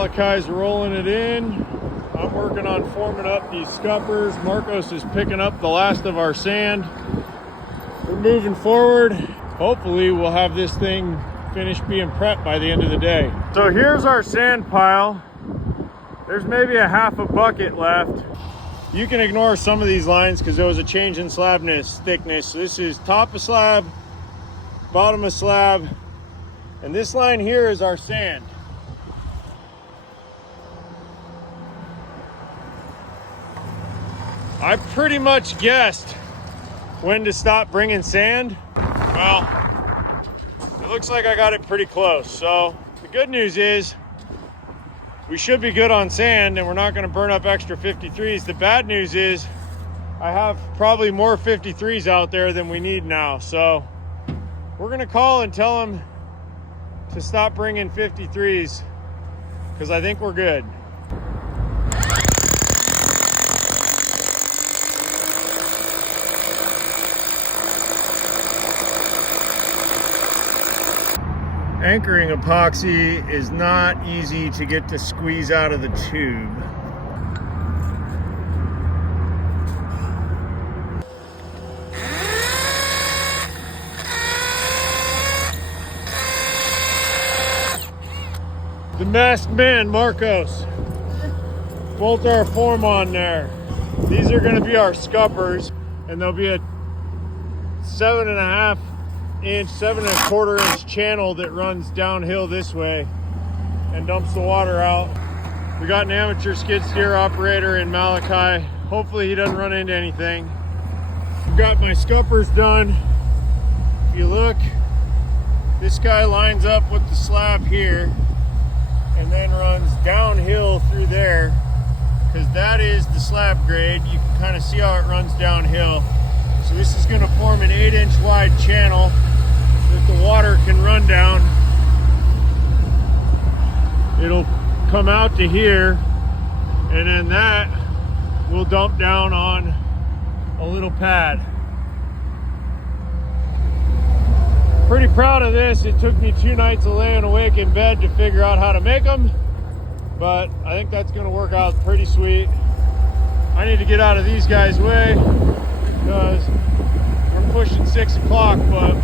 Malachi's rolling it in. I'm working on forming up these scuppers. Marcos is picking up the last of our sand. We're moving forward. Hopefully we'll have this thing finished being prepped by the end of the day. So here's our sand pile. There's maybe a half a bucket left. You can ignore some of these lines because there was a change in slab thickness. So this is top of slab, bottom of slab, and this line here is our sand. I pretty much guessed when to stop bringing sand. Well, it looks like I got it pretty close. So the good news is we should be good on sand and we're not going to burn up extra 53s. The bad news is I have probably more 53s out there than we need now. So we're going to call and tell them to stop bringing 53s because I think we're good. Anchoring epoxy is not easy to get to squeeze out of the tube. The masked man, Marcos. Bolt our form on there. These are gonna be our scuppers, and there'll be a 7.5 inch, 7.25 inch channel that runs downhill this way and dumps the water out. We got an amateur skid steer operator in Malachi. Hopefully he doesn't run into anything. I've got my scuppers done. If you look, this guy lines up with the slab here and then runs downhill through there because that is the slab grade. You can kind of see how it runs downhill. So this is going to form an 8-inch wide channel that the water can run down. It'll come out to here, and then that will dump down on a little pad. Pretty proud of this. It took me 2 nights of laying awake in bed to figure out how to make them, but I think that's going to work out pretty sweet. I need to get out of these guys' way because we're pushing 6 o'clock, but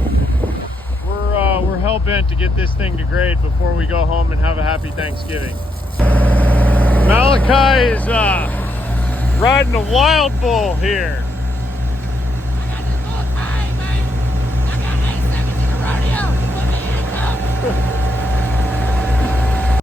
we're hell-bent to get this thing to grade before we go home and have a happy Thanksgiving. Malachi is riding a wild bull here.